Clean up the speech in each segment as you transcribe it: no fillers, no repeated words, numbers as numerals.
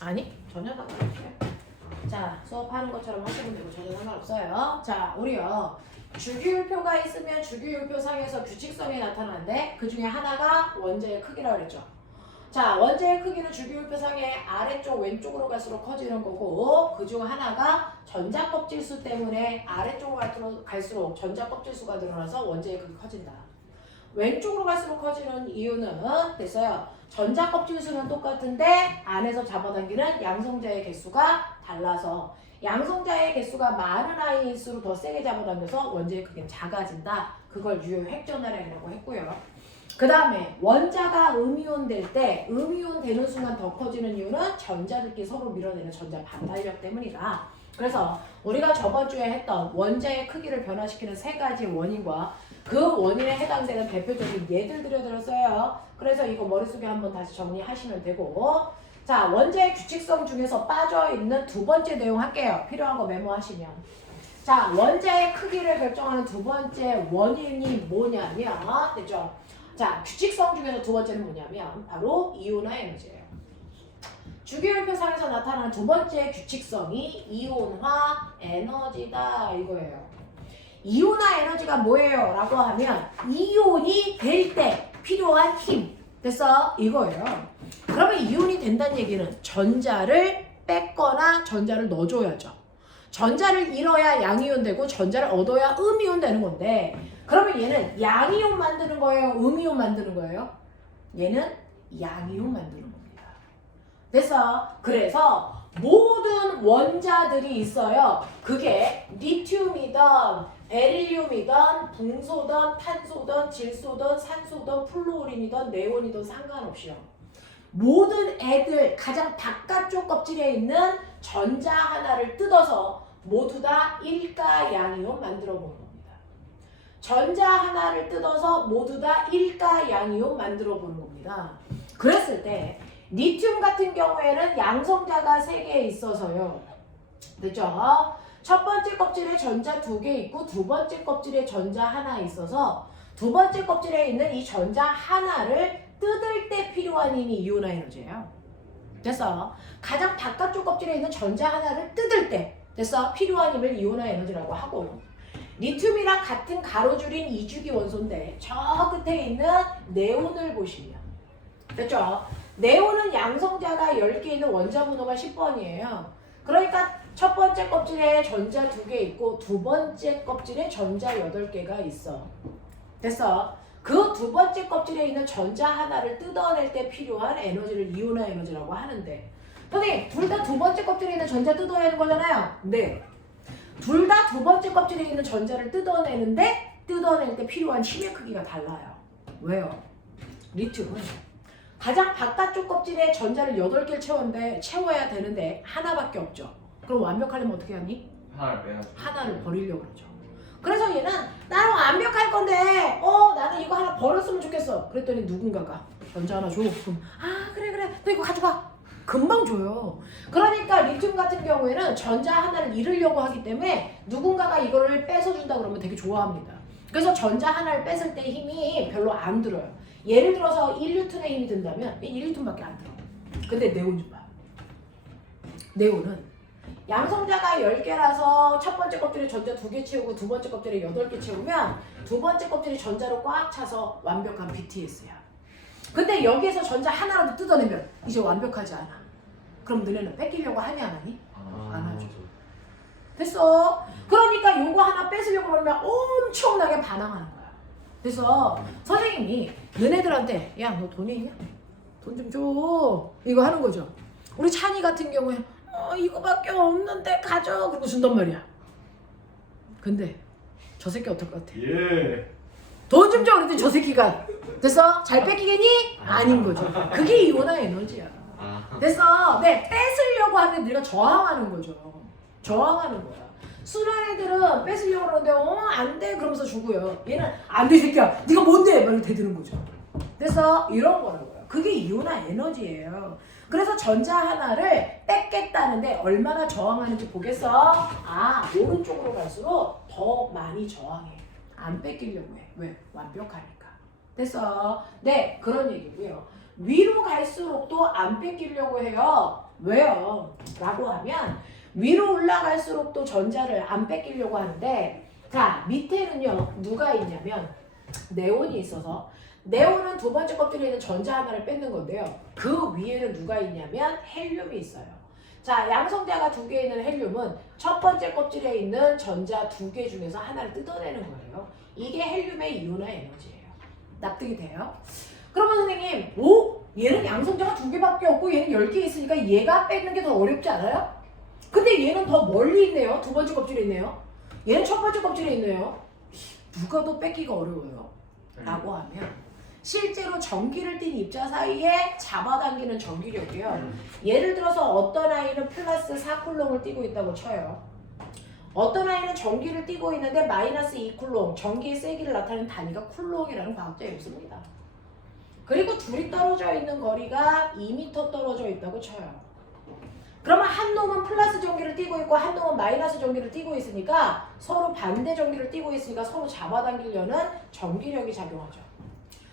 아니 전혀 상관없어요. 자 수업하는 것처럼 하시면 되고 전혀 상관없어요. 자 우리요 주기율표가 있으면 주기율표 상에서 규칙성이 나타나는데 그 중에 하나가 원자의 크기라고 그랬죠. 자 원자의 크기는 주기율표 상의 아래쪽 왼쪽으로 갈수록 커지는 거고 그 중 하나가 전자 껍질 수 때문에 아래쪽으로 갈수록 전자 껍질 수가 늘어나서 원자의 크기 커진다. 왼쪽으로 갈수록 커지는 이유는 됐어요. 전자 껍질 수는 똑같은데 안에서 잡아당기는 양성자의 개수가 달라서 양성자의 개수가 많은 아이일수록 더 세게 잡아당겨서 원자의 크기는 작아진다. 그걸 유효 획전화량이라고 했고요. 그 다음에 원자가 음이온 될 때 음이온 되는 순간 더 커지는 이유는 전자들끼리 서로 밀어내는 전자 반발력 때문이다. 그래서 우리가 저번 주에 했던 원자의 크기를 변화시키는 세 가지 원인과 그 원인에 해당되는 대표적인 예들 들여드렸어요. 그래서 이거 머릿속에 한번 다시 정리하시면 되고 자 원자의 규칙성 중에서 빠져있는 두 번째 내용 할게요. 필요한 거 메모하시면 자 원자의 크기를 결정하는 두 번째 원인이 뭐냐면 됐죠? 자 규칙성 중에서 두 번째는 뭐냐면 바로 이온화 에너지예요. 주기율표상에서 나타나는 두 번째 규칙성이 이온화 에너지다 이거예요. 이온화 에너지가 뭐예요? 라고 하면 이온이 될 때 필요한 힘 됐어? 이거예요. 그러면 이온이 된다는 얘기는 전자를 뺐거나 전자를 넣어줘야죠. 전자를 잃어야 양이온 되고 전자를 얻어야 음이온 되는 건데 그러면 얘는 양이온 만드는 거예요? 음이온 만드는 거예요? 얘는 양이온 만드는 겁니다. 그래서 모든 원자들이 있어요. 그게 리튬이든 베릴륨이든 붕소든 탄소든 질소든 산소든 플루오린이든 네온이든 상관없이요. 모든 애들 가장 바깥쪽 껍질에 있는 전자 하나를 뜯어서 모두 다 일가 양이온 만들어 보는 겁니다. 전자 하나를 뜯어서 모두 다 일가 양이온 만들어 보는 겁니다. 그랬을 때 리튬 같은 경우에는 양성자가 3개 있어서요. 됐죠? 첫 번째 껍질에 전자 2개 있고 두 번째 껍질에 전자 하나 있어서 두 번째 껍질에 있는 이 전자 하나를 뜯을 때 필요한 힘이 이온화 에너지예요. 됐어? 가장 바깥쪽 껍질에 있는 전자 하나를 뜯을 때 됐어? 필요한 힘을 이온화 에너지라고 하고 리튬이랑 같은 가로줄인 이주기 원소인데 저 끝에 있는 네온을 보시면 됐죠? 네온은 양성자가 10개 있는 원자 번호가 10번이에요. 그러니까 첫 번째 껍질에 전자 2개 있고 두 번째 껍질에 전자 8개가 있어. 됐어? 그 두 번째 껍질에 있는 전자 하나를 뜯어낼 때 필요한 에너지를 이온화 에너지라고 하는데 선생님 둘 다 두 번째 껍질에 있는 전자 뜯어내는 거잖아요. 네. 둘 다 두 번째 껍질에 있는 전자를 뜯어내는데 뜯어낼 때 필요한 힘의 크기가 달라요. 왜요? 리튬은 가장 바깥쪽 껍질에 전자를 8개를 채워야 되는데 하나밖에 없죠. 그럼 완벽하려면 어떻게 하니? 하나를 빼야죠. 하나를 버리려고 그러죠. 그래서 얘는 나는 완벽할 건데 나는 이거 하나 버렸으면 좋겠어. 그랬더니 누군가가 전자 하나 줘. 그럼 그래 너 이거 가져가. 금방 줘요. 그러니까 리튬 같은 경우에는 전자 하나를 잃으려고 하기 때문에 누군가가 이거를 뺏어준다 그러면 되게 좋아합니다. 그래서 전자 하나를 뺏을 때 힘이 별로 안 들어요. 예를 들어서 1뉴턴의 힘이 든다면 1뉴턴밖에 안 들어. 근데 네온 좀 봐. 네온은 양성자가 10개라서 첫 번째 껍질에 전자 2개 채우고 두 번째 껍질에 8개 채우면 두 번째 kop질이 전자로 꽉 차서 완벽한 BTS야. 근데 여기에서 전자 하나라도 뜯어내면 이제 완벽하지 않아. 그럼 너네는 뺏기려고 하냐 안 하니? 안 하죠. 됐어. 그러니까 요거 하나 뺏으려고 그러면 엄청나게 반항하는 거야. 그래서 선생님이 너네들한테 야 너 돈이 있냐? 돈 좀 줘. 이거 하는 거죠. 우리 찬이 같은 경우에 이거밖에 없는데 가져. 그러고 준단 말이야. 근데 저 새끼 어떨 것 같아? 예. 돈 좀 줘. 그랬더니 저 새끼가 됐어? 잘 뺏기겠니? 아닌 거죠. 그게 이온화 에너지야. 됐어. 네, 뺏으려고 하는데 네가 저항하는 거죠. 저항하는 거야. 순한 애들은 뺏으려고 그러는데 안 돼 그러면서 주고요. 얘는 안 돼 새끼야. 네가 뭔데? 막 이렇게 대드는 거죠. 됐어? 이런 거라고요. 그게 이온화 에너지예요. 그래서 전자 하나를 뺏겠다는데 얼마나 저항하는지 보겠어? 오른쪽으로 갈수록 더 많이 저항해. 안 뺏기려고 해. 왜? 완벽하니까. 됐어? 네, 그런 얘기고요. 위로 갈수록 또 안 뺏기려고 해요. 왜요? 라고 하면 위로 올라갈수록 또 전자를 안 뺏기려고 하는데 자 밑에는요 누가 있냐면 네온이 있어서 네온은 두 번째 껍질에 있는 전자 하나를 뺏는 건데요. 그 위에는 누가 있냐면 헬륨이 있어요. 자 양성자가 두 개 있는 헬륨은 첫 번째 껍질에 있는 전자 두 개 중에서 하나를 뜯어내는 거예요. 이게 헬륨의 이온화 에너지예요. 납득이 돼요? 그러면 선생님, 오? 얘는 양성자가 두 개밖에 없고 얘는 10개 있으니까 얘가 뺏는 게 더 어렵지 않아요? 근데 얘는 더 멀리 있네요. 두 번째 껍질에 있네요. 얘는 첫 번째 껍질에 있네요. 누가 더 뺏기가 어려워요? 라고 하면 실제로 전기를 띤 입자 사이에 잡아당기는 전기력이요. 예를 들어서 어떤 아이는 플러스 4쿨롱을 띠고 있다고 쳐요. 어떤 아이는 전기를 띠고 있는데 마이너스 2쿨롱, 전기의 세기를 나타내는 단위가 쿨롱이라는 과학자 연습입니다. 그리고 둘이 떨어져 있는 거리가 2m 떨어져 있다고 쳐요. 그러면 한 놈은 플러스 전기를 띠고 있고 한 놈은 마이너스 전기를 띠고 있으니까 서로 반대 전기를 띠고 있으니까 서로 잡아당기려는 전기력이 작용하죠.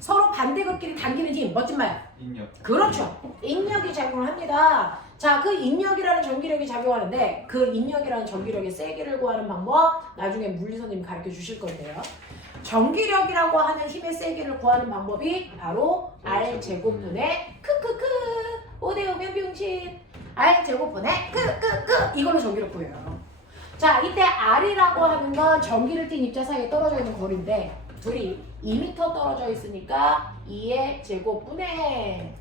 서로 반대 극끼리 당기는 힘, 멋진 말. 인력. 그렇죠. 인력이 작용을 합니다. 자, 그 인력이라는 전기력이 작용하는데 그 인력이라는 전기력의 세기를 구하는 방법 나중에 물리 선생님이 가르쳐 주실 건데요. 전기력이라고 하는 힘의 세기를 구하는 방법이 바로 R제곱분의 크크크 5대5면 병신 R제곱분의 크크크 이걸로 전기력 구해요. 자, 이때 R이라고 하는 건 전기를 띤 입자 사이에 떨어져 있는 거리인데 둘이 2m 떨어져 있으니까 2의 제곱분의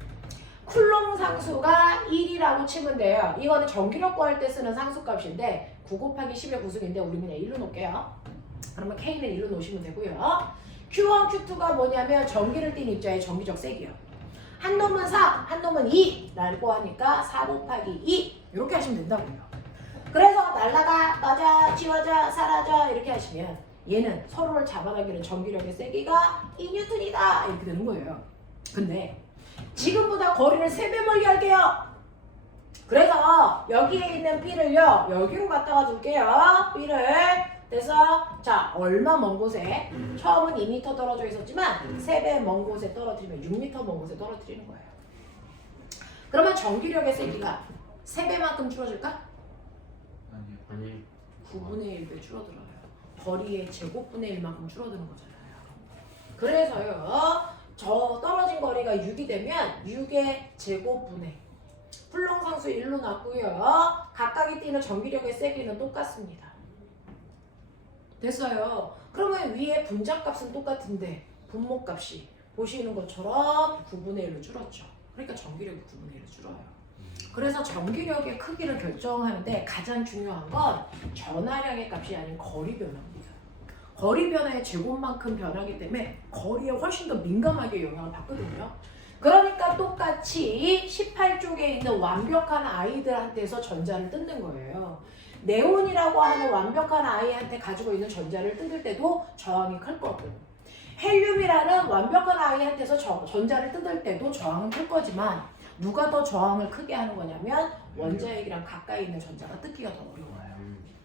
쿨롱 상수가 1이라고 치면 돼요. 이거는 전기력 구할 때 쓰는 상수값인데 9 곱하기 10의 구승인데 우리 그냥 1로 놓을게요. 그러면 K는 1로 놓으시면 되고요. Q1, Q2가 뭐냐면 전기를 띤 입자의 전기적 세기요. 한 놈은 4, 한 놈은 2 라고 하니까 4 곱하기 2 이렇게 하시면 된다고요. 그래서 날라가, 꺼져, 지워져, 사라져 이렇게 하시면 얘는 서로를 잡아당기는 전기력의 세기가 2N이다 이렇게 되는 거예요. 근데 지금보다 거리를 3배 멀리 할게요. 그래서 여기에 있는 B를요 여기로 갖다가 둘게요. B를 그래서 자 얼마 먼 곳에 처음은 2m 떨어져 있었지만 3배 먼 곳에 떨어뜨리면 6m 먼 곳에 떨어뜨리는 거예요. 그러면 전기력의 세기가 3배만큼 줄어들까? 아니요. 9분의 1배 줄어들어요. 거리의 제곱분의 1만큼 줄어드는 거잖아요. 그래서요 저 떨어진 거리가 6이 되면 6의 제곱분의 쿨롱 상수 1로 났고요. 각각이 띠는 전기력의 세기는 똑같습니다. 됐어요. 그러면 위에 분자값은 똑같은데 분모값이 보시는 것처럼 9분의 1로 줄었죠. 그러니까 전기력이 9분의 1로 줄어요. 그래서 전기력의 크기를 결정하는데 가장 중요한 건 전하량의 값이 아닌 거리 변화입니다. 거리 변화의 제곱만큼 변하기 때문에 거리에 훨씬 더 민감하게 영향을 받거든요. 그러니까 똑같이 18쪽에 있는 완벽한 아이들한테서 전자를 뜯는 거예요. 네온이라고 하는 완벽한 아이한테 가지고 있는 전자를 뜯을 때도 저항이 클 거고 헬륨이라는 완벽한 아이한테서 전자를 뜯을 때도 저항은 클 거지만 누가 더 저항을 크게 하는 거냐면 원자핵이랑 가까이 있는 전자가 뜯기가 더 어려워요.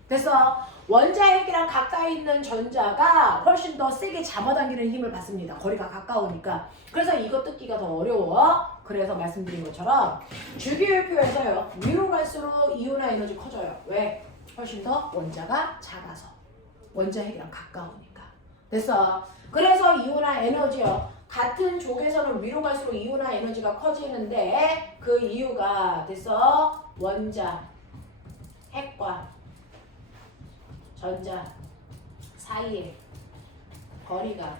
그래서 원자핵이랑 가까이 있는 전자가 훨씬 더 세게 잡아당기는 힘을 받습니다. 거리가 가까우니까. 그래서 이거 뜯기가 더 어려워. 그래서 말씀드린 것처럼 주기율표에서요. 위로 갈수록 이온화 에너지 커져요. 왜? 훨씬 더 원자가 작아서. 원자핵이랑 가까우니까. 됐어. 그래서 이온화 에너지요. 같은 족에서는 위로 갈수록 이온화 에너지가 커지는데 그 이유가 됐어. 원자, 핵과 전자 사이에 거리가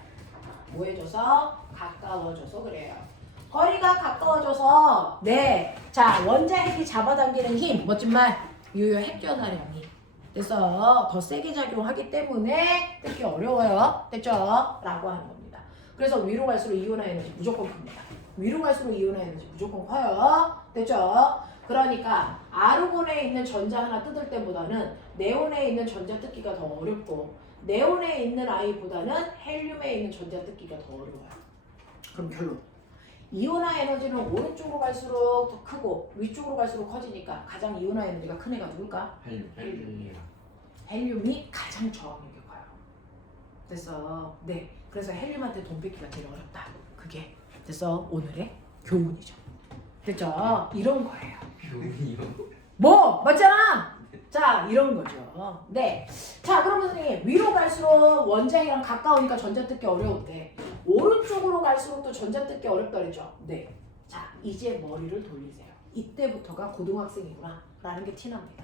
뭐해져서 가까워져서 그래요. 거리가 가까워져서 네, 자 원자핵이 잡아당기는 힘 멋진 말 유효 핵전하량이 그래서 더 세게 작용하기 때문에 뜯기 어려워요. 됐죠? 라고 하는 겁니다. 그래서 위로 갈수록 이온화 에너지 무조건 큽니다. 위로 갈수록 이온화 에너지 무조건 커요. 됐죠? 그러니까 아르곤에 있는 전자 하나 뜯을 때보다는 네온에 있는 전자 뜯기가 더 어렵고 네온에 있는 아이보다는 헬륨에 있는 전자 뜯기가 더 어려워요. 그럼 결론. 이온화 에너지는 오른쪽으로 갈수록 더 크고 위쪽으로 갈수록 커지니까 가장 이온화 에너지가 큰 애가 누굴까? 헬륨. 헬륨이 가장 저항력이 커요. 그래서 네, 그래서 헬륨한테 돈 뺏기가 제일 어렵다. 그게 그래서 오늘의 교문이죠. 됐죠? 이런 거예요. 교훈이요. 뭐 맞잖아. 자 이런 거죠. 네. 자 그러면 선생님 위로 갈수록 원자이랑 가까우니까 전자 뜯기 어려운데 오른쪽으로 갈수록 또 전자 뜯기 어렵다 그랬죠. 네. 자 이제 머리를 돌리세요. 이때부터가 고등학생이구나 라는 게 티납니다.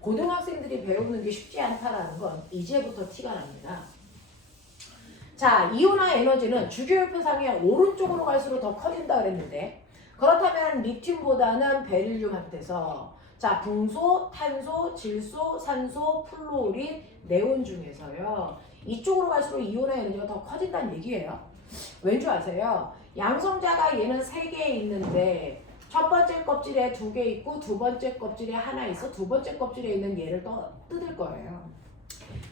고등학생들이 배우는 게 쉽지 않다라는 건 이제부터 티가 납니다. 자 이온화 에너지는 주기율표상에 오른쪽으로 갈수록 더 커진다 그랬는데 그렇다면 리튬보다는 베릴륨한테서 자 붕소, 탄소, 질소, 산소, 플루오린, 네온 중에서요 이쪽으로 갈수록 이온화 에너지가 더 커진다는 얘기예요. 왠지 아세요? 양성자가 얘는 3개 있는데 첫 번째 껍질에 2개 있고 두 번째 껍질에 하나 있어. 두 번째 껍질에 있는 얘를 뜯을 거예요.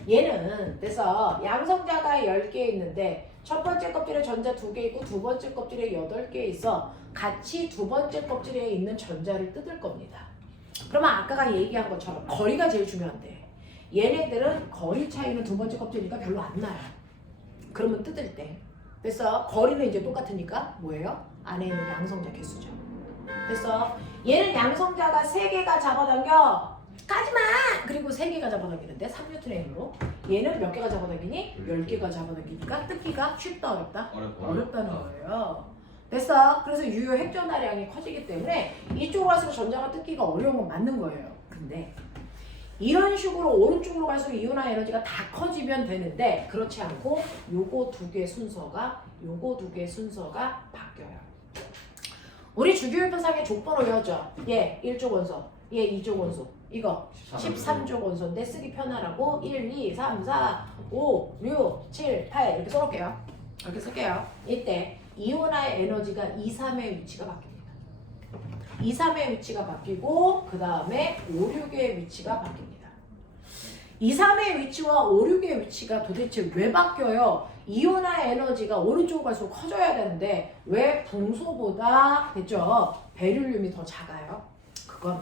얘는 그래서 양성자가 10개 있는데 첫 번째 껍질에 전자 2개 있고 두 번째 껍질에 8개 있어. 같이 두 번째 껍질에 있는 전자를 뜯을 겁니다. 그러면 아까가 얘기한 것처럼 거리가 제일 중요한데 얘네들은 거리 차이는 두 번째 껍질이니까 별로 안 나요. 그러면 뜯을 때 그래서 거리는 이제 똑같으니까 뭐예요? 안에 있는 양성자 개수죠. 그래서 얘는 양성자가 3개가 잡아당겨 까지마! 그리고 3개가 잡아당기는데 3뉴턴의 힘으로 얘는 몇 개가 잡아당기니? 10개가 잡아당기니까 뜯기가 쉽다 어렵다? 어렵다는 거예요. 됐어? 그래서 유효 핵전화량이 커지기 때문에 이쪽으로 갈수록 전자가 뜯기가 어려운 건 맞는 거예요. 근데 이런 식으로 오른쪽으로 갈수록 이온화 에너지가 다 커지면 되는데 그렇지 않고 요거 두 개 순서가 바뀌어요. 우리 주기율표상의 족보로 외워져. 얘 1조 원소, 얘 2조 원소, 이거 13조 원소인데 쓰기 편하라고 1, 2, 3, 4, 5, 6, 7, 8 이렇게 써놓을게요. 이렇게 쓸게요. 이때 이온화의 에너지가 2, 3의 위치가 바뀝니다. 2, 3의 위치가 바뀌고 그 다음에 5, 6의 위치가 바뀝니다. 2, 3의 위치와 5, 6의 위치가 도대체 왜 바뀌어요? 이온화 에너지가 오른쪽으로 갈수록 커져야 되는데 왜 붕소보다 됐죠? 베릴륨이 더 작아요? 그건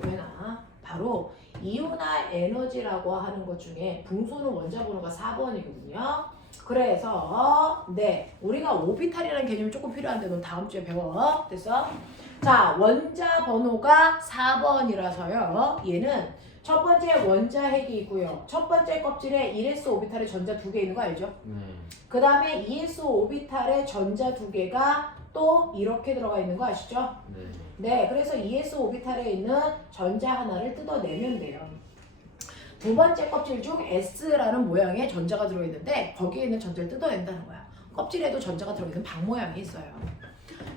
왜나 바로 이온화 에너지라고 하는 것 중에 붕소는 원자 번호가 4번이거든요. 그래서 네 우리가 오비탈이라는 개념이 조금 필요한데 넌 다음 주에 배워. 됐어? 자 원자 번호가 4번이라서요. 얘는 첫 번째 원자 핵이 있고요. 첫 번째 껍질에 1s 오비탈에 전자 2개 있는 거 알죠? 네. 그 다음에 2s 오비탈에 전자 2개가 또 이렇게 들어가 있는 거 아시죠? 네. 네, 그래서 2s 오비탈에 있는 전자 하나를 뜯어내면 돼요. 두 번째 껍질 중 S라는 모양의 전자가 들어있는데 거기에 있는 전자를 뜯어낸다는 거야. 껍질에도 전자가 들어있는 방 모양이 있어요.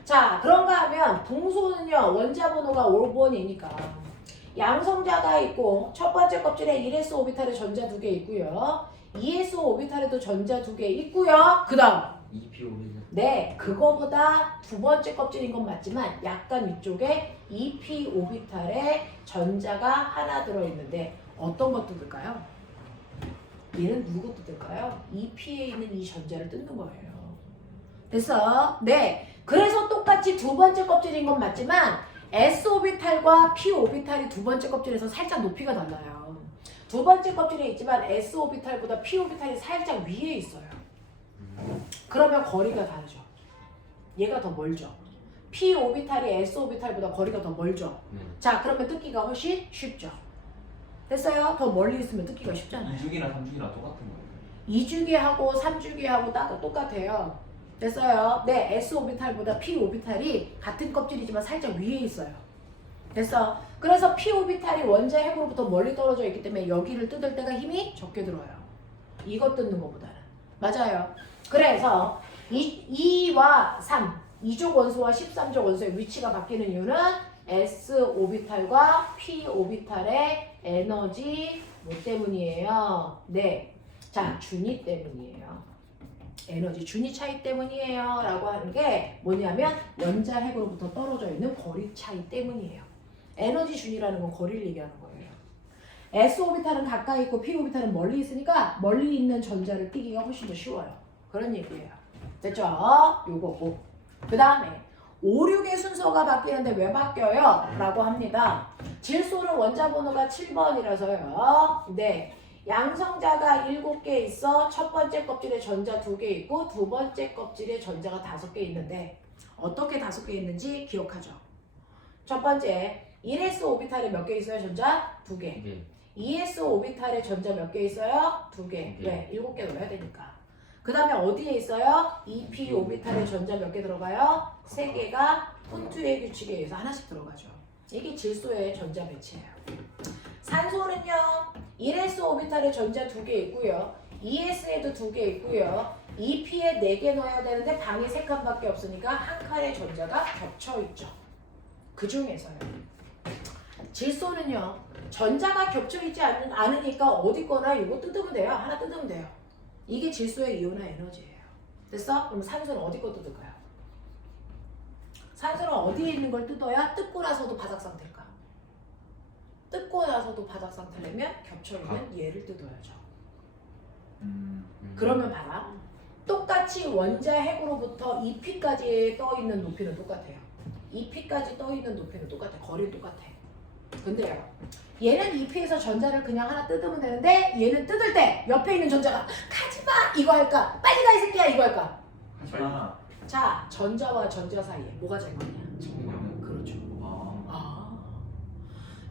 자, 그런가 하면 붕소는요. 원자 번호가 5번이니까 양성자가 있고 첫 번째 껍질에 1s 오비탈에 전자 2개 있고요. 2s 오비탈에도 전자 2개 있고요. 그 다음 EPO는 네, 그거보다 두 번째 껍질인 건 맞지만 약간 위쪽에 2p 오비탈에 전자가 하나 들어있는데 어떤 것 뜯을까요? 얘는 누구 뜯을까요? 2p에 있는 이 전자를 뜯는 거예요. 됐어? 네, 그래서 똑같이 두 번째 껍질인 건 맞지만 s 오비탈과 p 오비탈이 두 번째 껍질에서 살짝 높이가 달라요. 두 번째 껍질에 있지만 s 오비탈보다 p 오비탈이 살짝 위에 있어요. 그러면 거리가 다르죠. 얘가 더 멀죠. p 오비탈이 s 오비탈보다 거리가 더 멀죠. 자, 그러면 뜯기가 훨씬 쉽죠. 됐어요? 더 멀리 있으면 뜯기가 쉽잖아요. 2주기나 3주기나 똑같은 거예요. 2주기하고 3주기하고 딱 똑같아요. 됐어요? 네, s 오비탈보다 p 오비탈이 같은 껍질이지만 살짝 위에 있어요. 됐어? 그래서 p 오비탈이 원자 핵으로부터 멀리 떨어져 있기 때문에 여기를 뜯을 때가 힘이 적게 들어요. 이거 뜯는 것보다는. 맞아요. 그래서 2와 3, 2족 원소와 13족 원소의 위치가 바뀌는 이유는 s 오비탈과 p 오비탈의 에너지 뭐 때문이에요? 네. 자, 준위 때문이에요. 에너지 준위 차이 때문이에요 라고 하는 게 뭐냐면 원자 핵으로부터 떨어져 있는 거리 차이 때문이에요. 에너지 준위라는 건 거리를 얘기하는 거예요. s 오비탈은 가까이 있고 p 오비탈은 멀리 있으니까 멀리 있는 전자를 띄기가 훨씬 더 쉬워요. 그런 얘기예요. 됐죠? 요거고. 그 다음에 5, 6의 순서가 바뀌는데 왜 바뀌어요? 라고 합니다. 질소는 원자 번호가 7번이라서요. 네. 양성자가 7개 있어. 첫 번째 껍질에 전자 2개 있고 두 번째 껍질에 전자가 5개 있는데 어떻게 5개 있는지 기억하죠. 첫 번째 1s 오비탈에 몇 개 있어요? 전자 2개. 이게 2s 오비탈에 전자 몇 개 있어요? 2개. 네. 왜? 7개 넣어야 되니까. 그 다음에 어디에 있어요? 2p 오비탈에 전자 몇 개 들어가요? 3개가 폰투의 규칙에 의해서 하나씩 들어가죠. 이게 질소의 전자 배치예요. 산소는요. 1s 오비탈에 전자 2개 있고요. 2s에도 2개 있고요. 2p에 4개 넣어야 되는데 방이 3칸밖에 없으니까 한 칸의 전자가 겹쳐있죠. 그 중에서요. 질소는요. 전자가 겹쳐있지 않으니까 어디 거나 이거 뜯으면 돼요. 하나 뜯으면 돼요. 이게 질소의 이온화 에너지예요. 됐어? 그럼 산소는 어디 거 뜯을까요? 산소는 어디에 있는 걸 뜯어야 뜯고 나서도 바닥 상태일까? 뜯고 나서도 바닥 상태라면 겹쳐있는 얘를 뜯어야죠. 그러면 봐라. 똑같이 원자 핵으로부터 2p까지 떠있는 높이는 똑같아요. 2p까지 떠있는 높이는 똑같아. 거리는 똑같아. 근데요. 얘는 2p에서 전자를 그냥 하나 뜯으면 되는데 얘는 뜯을 때 옆에 있는 전자가 가지마! 이거 할까? 빨리 가 이 새끼야! 이거 할까? 하지마. 자, 전자와 전자 사이에 뭐가 작용하냐? 청력. 그렇죠. 아.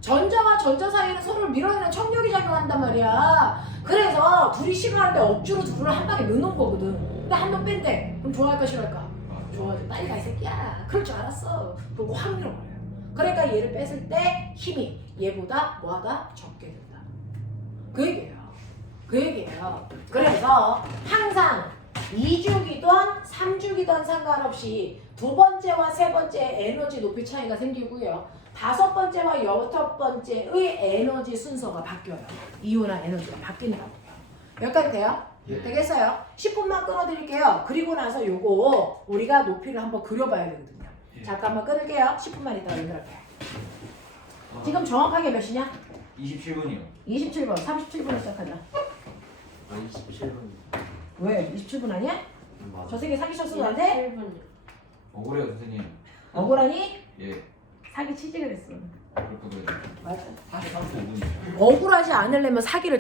전자와 전자 사이에는 서로를 밀어내는 청력이 작용한단 말이야. 그래서 둘이 싫어하는데 억지로 둘을 한 방에 넣는 거거든. 근데 한 명 뺀대. 그럼 좋아할까 싫어할까? 좋아하지. 빨리 가 이 새끼야. 그럴 줄 알았어. 그리고 확 밀어버려요. 그러니까 얘를 뺐을 때 힘이 얘보다 뭐하다? 적게 된다. 그 얘기예요. 그 얘기예요. 그래서 항상 2주기든 3주기든 상관없이 두 번째와 세 번째 에너지 높이 차이가 생기고요. 5번째와 6번째의 에너지 순서가 바뀌어요. 이온화 에너지가 바뀐다고요. 여기까지 돼요? 예. 되겠어요? 10분만 끊어드릴게요. 그리고 나서 요거 우리가 높이를 한번 그려봐야 되거든요. 예. 잠깐만 끊을게요. 10분만 있다가 연결할게요. 지금 정확하게 몇 시냐? 27분이요. 27분, 37분에 시작하자. 아 27분. 왜? 27분 아니야? 맞아. 저 세계 사기쳤으면 안 돼? 억울해요 선생님. 억울하니? 예. 사기 치지 그랬어. 그렇거든요. 맞아. 43분 5분이요. 억울하지 않으려면 사기를